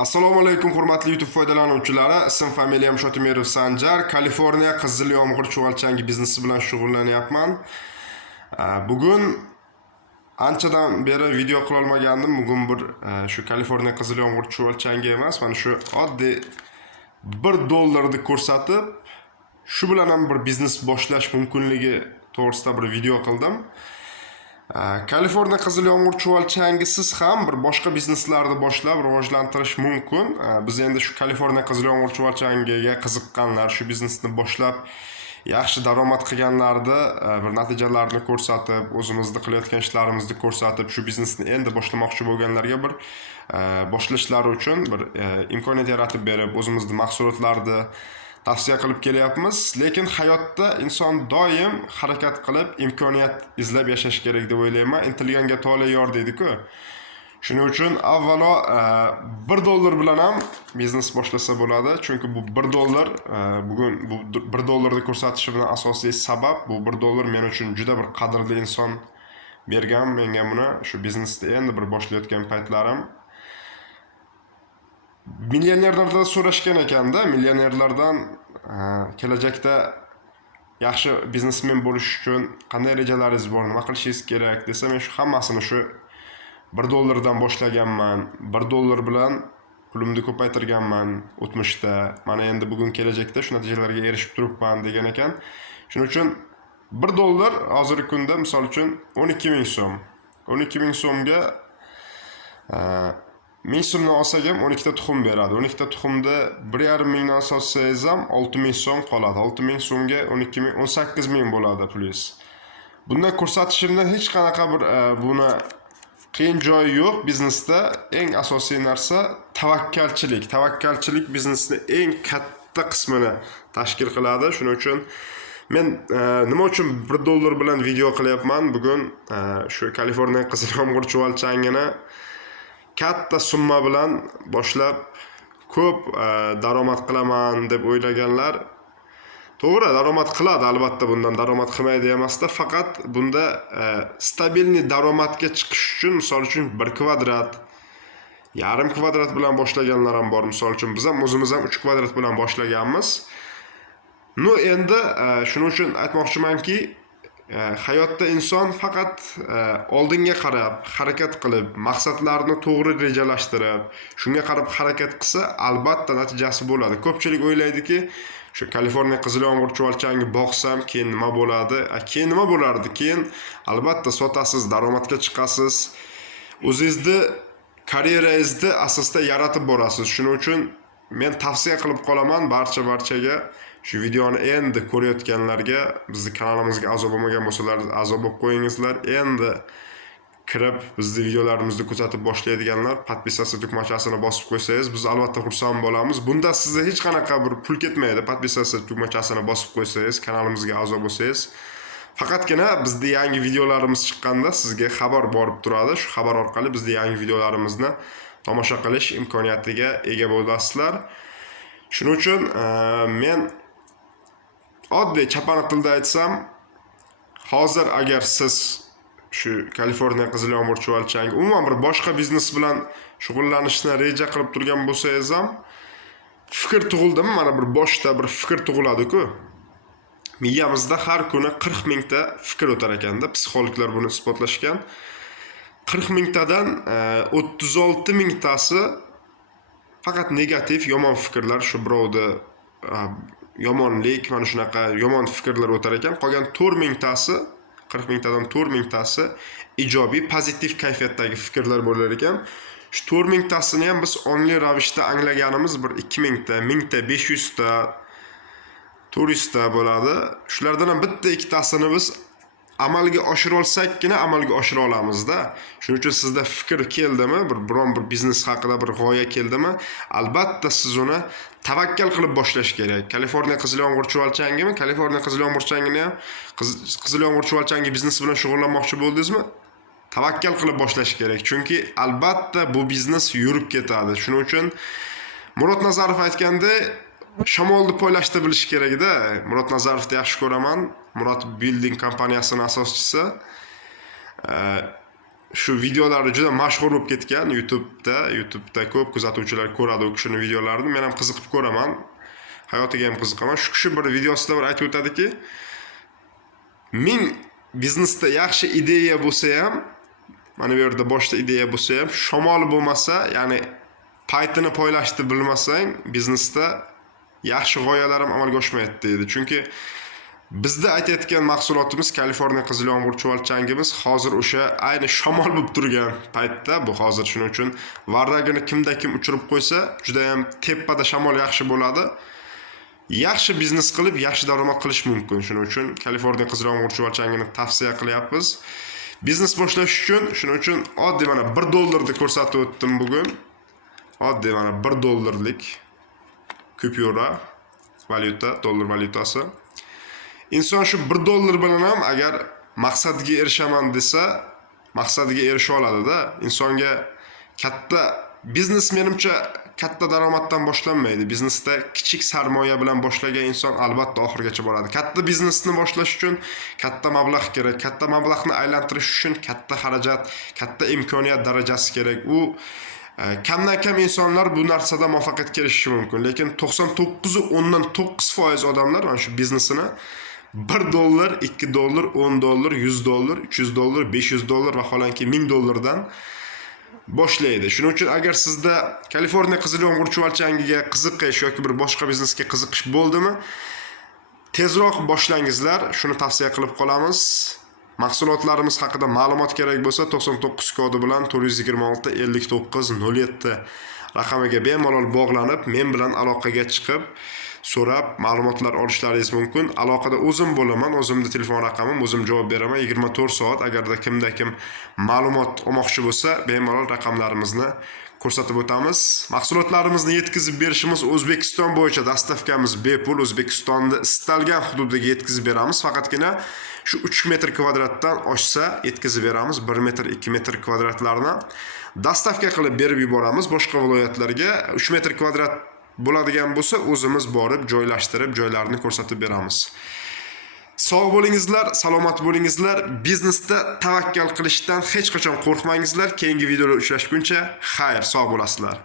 Assalomu alaykum hurmatli YouTube foydalanuvchilari. Ism familiyam Shotimerov Sanjar. Kaliforniya qizil yomg'ir chuvalchangi biznesi bilan shug'ullanyapman. Bugun anchadan beri video qila olmagandim. Bugun bir shu Kaliforniya qizil yomg'ir chuvalchangi emas, mana shu oddiy $1 ko'rsatib, shu bilan ham bir biznes boshlash mumkinligi to'g'risida bir video qildim. Kaliforniya qizil yomg'ir chuvalchangisiz ham bir boshqa bizneslarni boshlab rivojlantirish mumkin. Biz endi shu Kaliforniya qizil yomg'ir chuvalchangiga qiziqqanlar, shu biznesni boshlab yaxshi daromad qilganlarni bir natijalarini ko'rsatib, o'zimizni qilayotgan ishlarimizni ko'rsatib, shu biznesni endi boshlamoqchi bo'lganlarga bir boshlashlari uchun bir imkoniyat yaratib berib, o'zimizni mahsulotlarni tavsiya qilib kelyapmiz. Lekin hayotda inson doim harakat qilib, imkoniyat izlab yashash kerak deb o'ylayman. Intilganga tole yor deydi-ku. Shuning uchun avvalo $1 bilan ham biznes boshlasa bo'ladi. Chunki bu $1 bugun bu $1 ko'rsatishimning asosiy sabab bu $1 men uchun juda bir qadrli inson bergan menga buni. Shu biznesni endi bir boshlayotgan paytlarim millionerlardan so'rashgan ekanda, millionerlardan kelajakda yaxshi biznesmen bo'lish uchun qanday rejalaringiz bor, nima qilishingiz kerak desa, men shu hammasini shu $1 dan boshlaganman. $1 bilan pulimni ko'paytirganman o'tmishda. Mana endi bugun kelajakda shu natijalarga erishib turibman degan ekan. Shuning uchun $1 hozirgi kunda misol uchun 12,000 so'm. 12,000 so'mga 1000 so'mdan olsak ham 12 ta tuxum beradi. 12 ta tuxumda 1,5 mingdan sotsangiz ham 6000 so'm qoladi. 6000 so'mga 12000, 18000 bo'ladi plyus. Bundan ko'rsatishimdan hech qanaqa bir buni qiyin joyi yo'q biznesda. Eng asosiy narsa tavakkalchilik. Tavakkalchilik biznesni eng katta qismini tashkil qiladi. Shuning uchun men nima uchun $1 bilan video qilyapman? Bugun shu Kaliforniya qizil yomg'ir chuvalchangini katta summa bilan boshlab ko'p daromad qilaman deb o'ylaganlar to'g'ri daromad qiladi, albatta bundan daromad qilmaydi emasda, faqat bunda stabilniy daromadga chiqish uchun misol uchun 1 kvadrat, yarim kvadrat bilan boshlaganlar ham bor. Misol uchun biz ham o'zimiz ham 3 kvadrat bilan boshlaganmiz. Endi shuning uchun aytmoqchimanki, hayotda inson faqat oldinga qarab, harakat qilib, maqsadlarini to'g'ri rejalashtirib, shunga qarab harakat qilsa, albatta natijasi bo'ladi. Ko'pchilik o'ylaydiki, shu Kaliforniya qizil yomg'ir chuvalchangi boqsam, keyin nima bo'ladi? Keyin nima bo'lardi? Keyin albatta sotasiz, daromadga chiqasiz. O'zingizni karyerangizni asosida yaratib borasiz. Shuning uchun men tavsiya qilib qolaman barchaga shu videoni endi ko'rayotganlarga, bizni kanalimizga a'zo bo'lmagan bo'lsalar, a'zo bo'lib qo'yingizlar. Endi kirib bizni videolarimizni kuzatib boshlaydiganlar podpisatsiya tugmachasini bosib qo'ysangiz, biz albatta xursand bo'lamiz. Bunda sizga hech qanaqa bir pul ketmaydi. Podpisatsiya tugmachasini bosib qo'ysangiz, kanalimizga a'zo bo'lsangiz, faqatgina bizda yangi videolarimiz chiqqanda sizga xabar borib turadi. Shu xabar orqali bizda yangi videolarimizni tomosha qilish imkoniyatiga ega bo'lasizlar. Shuning uchun men oddiy chapana tilda aytsam, hozir agar siz shu Kaliforniya qizil yomg'ir chuvalchangi umuman bir boshqa biznes bilan shug'ullanishni reja qilib turgan bo'lsangiz ham fikr tug'ildimi? Mana bir boshda bir fikr tug'iladi-ku. Miyamizda har kuni 40 mingta fikr o'tar ekanda, psixologlar buni isbotlashgan. 40 mingtadan 36 mingtasi faqat negativ, yomon fikrlar, shu birovni yomonlik, mana shunaqa yomon fikrlar o'tar ekan. Qolgan 4 mingtasi, 40 mingtadan 4 mingtasi ijobiy, pozitiv kayfiyatdagi fikrlar bo'lar ekan. Shu 4 mingtasini ham biz ongli ravishda anglaganimiz bir 2000 ta, 1000 ta, 500 ta, 400 ta bo'ladi. Shulardan ham bitta ikkitasini biz amalga oshira olsakkina amalga oshira olamizda. Shuning uchun sizda fikr keldimi, biron bir biznes haqida bir g'oya keldimi, albatta siz uni tavakkal qilib boshlash kerak. Kaliforniya qizil yomg'ir chuvalchangimi? Kaliforniya qizil yomg'ir chuvalchangini ham qizil yomg'ir chuvalchangi biznes bilan shug'ullanmoqchi bo'ldingizmi? Tavakkal qilib boshlash kerak. Chunki albatta bu biznes yurib ketadi. Shuning uchun Murod Nazarov aytgandek, shamolni poylashni bilish kerak-da. Murod Nazarovni yaxshi ko'raman. Murod Building kompaniyasining asoschisi. shu videolari juda mashhur bo'lib ketgan YouTube'da ko'p kuzatuvchilar ko'radi u kishining videolarini. Men ham qiziqib ko'raman. Hayotiga ham qiziqaman. Shu kishi bir videosida bir aytib o'tadiki, ming biznesda yaxshi ideya bo'lsa ham, mana bu yerda boshda ideya bo'lsa ham, shamol bo'lmasa, ya'ni paytini poylashni bilmasang, biznesda yaxshi g'oyalar ham amalga oshmaydi deydi. Chunki bizda aytayotgan mahsulotimiz Kaliforniya qizil yomg'ir chuvalchangimiz hozir o'sha ayni shamol bo'lib turgan paytda bu hozir shuning uchun varragini kimda kim uchirib qo'ysa, juda ham tepada shamol yaxshi bo'ladi. Yaxshi biznes qilib, yaxshi daromad qilish mumkin. Shuning uchun Kaliforniya qizil yomg'ir chuvalchangini tavsiya qilyapmiz. Biznes boshlash uchun, shuning uchun oddiy mana $1 ni ko'rsatib o'tdim bugun. Oddiy mana $1 kupyura valyuta, dollar valyutasi. Inson shu $1 bilan ham agar maqsadiga erishaman desa, maqsadiga erisha oladi-da. Insonga katta biznes menimcha katta daromaddan boshlanmaydi. Biznesda kichik sarmoya bilan boshlagan inson albatta oxirigacha boradi. Katta biznesni boshlash uchun katta mablag' kerak. Katta mablag'ni aylantirish uchun katta xarajat, katta imkoniyat darajasi kerak. U kamdan kam insonlar bu narsada muvaffaqiyatga erishishi mumkin, lekin 99.9% odamlar mana shu biznesini $1, $2, $10, $100, $300, $500 va holanki $1000 boshlaydi. Shuning uchun agar sizda Kaliforniya qizil yomg'ir chuvalchangiga qiziqish yoki bir boshqa biznesga qiziqish bo'ldimi, tezroq boshlangizlar. Shuni tavsiya qilib qolamiz. Mahsulotlarimiz haqida ma'lumot kerak bo'lsa 99 kodi bilan 426 59 07 raqamiga bemalol bog'lanib, men bilan aloqaga chiqib, so'rab ma'lumotlar olishlaringiz mumkin. Aloqada o'zim bo'laman, o'zimning telefon raqamim, o'zim javob beraman 24 soat. Agarda kimda kim ma'lumot olmoqchi bo'lsa, bemalol raqamlarimizni ko'rsatib o'tamiz. Mahsulotlarimizni yetkazib berishimiz O'zbekiston bo'yicha dastavkamiz bepul. O'zbekistonda istalgan hududiga yetkazib beramiz. Faqatgina shu 3 metr kvadratdan oshsa yetkazib beramiz. 1 metr, 2 metr kvadratlarni dastavka qilib berib yuboramiz boshqa viloyatlarga. 3 metr kvadrat bo'ladigan bo'lsa, o'zimiz borib joylashtirib, joylarini ko'rsatib beramiz. Sog' bo'lingizlar, salomat bo'lingizlar. Biznesda tavakkal qilishdan hech qachon qo'rqmangizlar. Keyingi videoda uchrashguncha xayr, sog' bo'lasizlar.